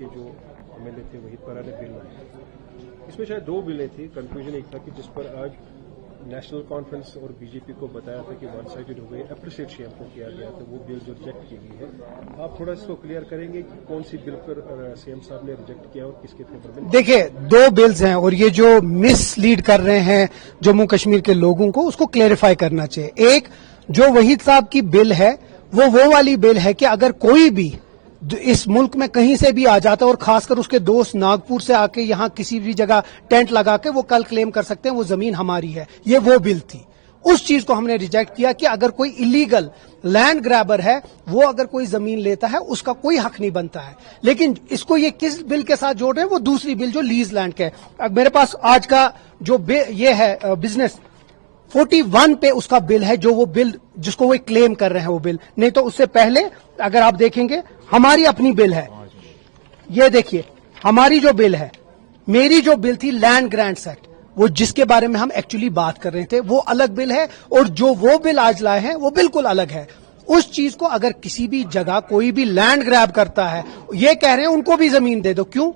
के जो MLA थे वहीद परा ने बिल लाए, इसमें शायद 2 बिलें थी। कंफ्यूजन एक था कि जिस पर आज नेशनल कॉन्फ्रेंस और बीजेपी को बताया था कि वन साइडेड हो गई, अप्रिशिएट सीएम को किया गया था, वो बिल जो रिजेक्ट की गई है। आप थोड़ा इसको क्लियर करेंगे कि कौन सी बिल पर सीएम साहब ने रिजेक्ट किया और किसके फेवर में? देखिए 2 बिल्स हैं और ये जो मिसलीड कर रहे हैं जम्मू कश्मीर के लोगों को, उसको क्लेरिफाई करना चाहिए। एक जो वहीद साहब की बिल है वो वाली बिल है कि अगर कोई भी इस मुल्क में कहीं से भी आ जाता है और खासकर उसके दोस्त नागपुर से आके यहां किसी भी जगह टेंट लगा के वो कल क्लेम कर सकते हैं वो जमीन हमारी है, ये वो बिल थी। उस चीज को हमने रिजेक्ट किया कि अगर कोई इलीगल लैंड ग्रैबर है वो अगर कोई जमीन लेता है उसका कोई हक नहीं बनता है। लेकिन इसको ये किस बिल के साथ जोड़ रहे हैं, वो दूसरी बिल जो लीज लैंड के है। मेरे पास आज का जो ये है बिजनेस 41 पे उसका बिल है, जो वो बिल जिसको वो क्लेम कर रहे हैं वो बिल नहीं। तो उससे पहले अगर आप देखेंगे हमारी अपनी बिल है, ये देखिए हमारी जो बिल है, मेरी जो बिल थी लैंड ग्रांट्स एक्ट, वो जिसके बारे में हम एक्चुअली बात कर रहे थे वो अलग बिल है और जो वो बिल आज लाए हैं वो बिल्कुल अलग है। उस चीज को अगर किसी भी जगह कोई भी लैंड ग्रैब करता है, ये कह रहे हैं उनको भी जमीन दे दो, क्यों?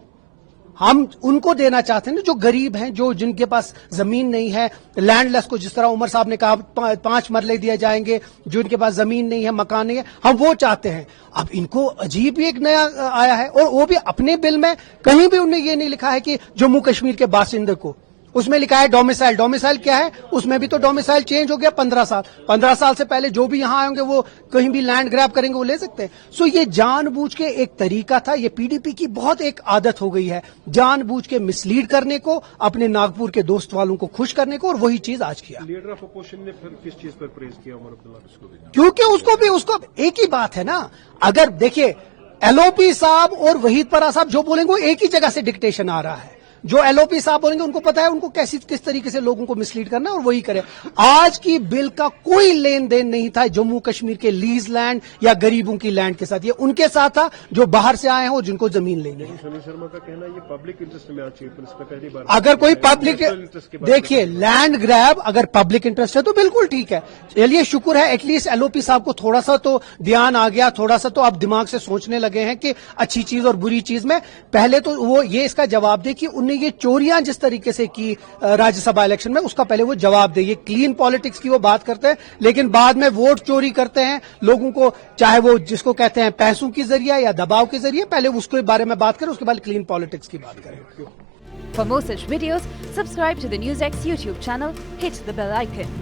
हम उनको देना चाहते हैं ना जो गरीब हैं, जो जिनके पास जमीन नहीं है, लैंडलेस को, जिस तरह उमर साहब ने कहा 5 मरले दिए जाएंगे, जो इनके पास जमीन नहीं है, मकान नहीं है, हम वो चाहते हैं। अब इनको अजीब ही एक नया आया है और वो भी अपने बिल में कहीं भी उन्होंने ये नहीं लिखा है कि जम्मू कश्मीर के बासिंदे को, उसमें लिखा है डोमिसाइल। डोमिसाइल क्या है? उसमें भी तो डोमिसाइल चेंज हो गया 15 साल से पहले जो भी यहां आएंगे वो कहीं भी लैंड ग्रैब करेंगे वो ले सकते हैं। सो ये जानबूझ के एक तरीका था, ये पीडीपी की बहुत एक आदत हो गई है जानबूझ के मिसलीड करने को, अपने नागपुर के दोस्त वालों को खुश करने को, और वही चीज आज किया। लीडर ऑफ अपोजिशन ने फिर किस चीज पर प्रेज किया उमर अब्दुल्ला को? क्योंकि उसको एक ही बात है ना, अगर देखिए एलओपी साहब और वहीद परा साहब जो बोलेंगे वो एक ही जगह से डिक्टेशन आ रहा है। जो एलओपी साहब बोलेंगे उनको पता है उनको किस तरीके से लोगों को मिसलीड करना है और वही करे। आज की बिल का कोई लेन देन नहीं था जम्मू कश्मीर के लीज लैंड या गरीबों की लैंड के साथ, ये उनके साथ था जो बाहर से आए हैं और जिनको जमीन लेनी है। सुनील शर्मा का कहना ये पब्लिक इंटरेस्ट में चीफ मिनिस्टर पहली बार अगर कोई पब्लिक, देखिए लैंड ग्रैब अगर पब्लिक इंटरेस्ट है तो बिल्कुल ठीक है। चलिए शुक्र है एटलीस्ट एलओपी साहब को थोड़ा सा तो ध्यान आ गया, थोड़ा सा तो आप दिमाग से सोचने लगे हैं कि अच्छी चीज और बुरी चीज में। पहले तो वो ये इसका जवाब दे कि उन्हें ये चोरियां जिस तरीके से की राज्यसभा इलेक्शन में, उसका पहले वो जवाब दे। ये क्लीन पॉलिटिक्स की वो बात करते हैं लेकिन बाद में वोट चोरी करते हैं लोगों को, चाहे वो जिसको कहते हैं पैसों की जरिए या दबाव के जरिए। पहले उसके बारे में बात करें, उसके बाद क्लीन पॉलिटिक्स की बात करें। For more such videos, subscribe to the NewsX YouTube channel, hit the bell icon.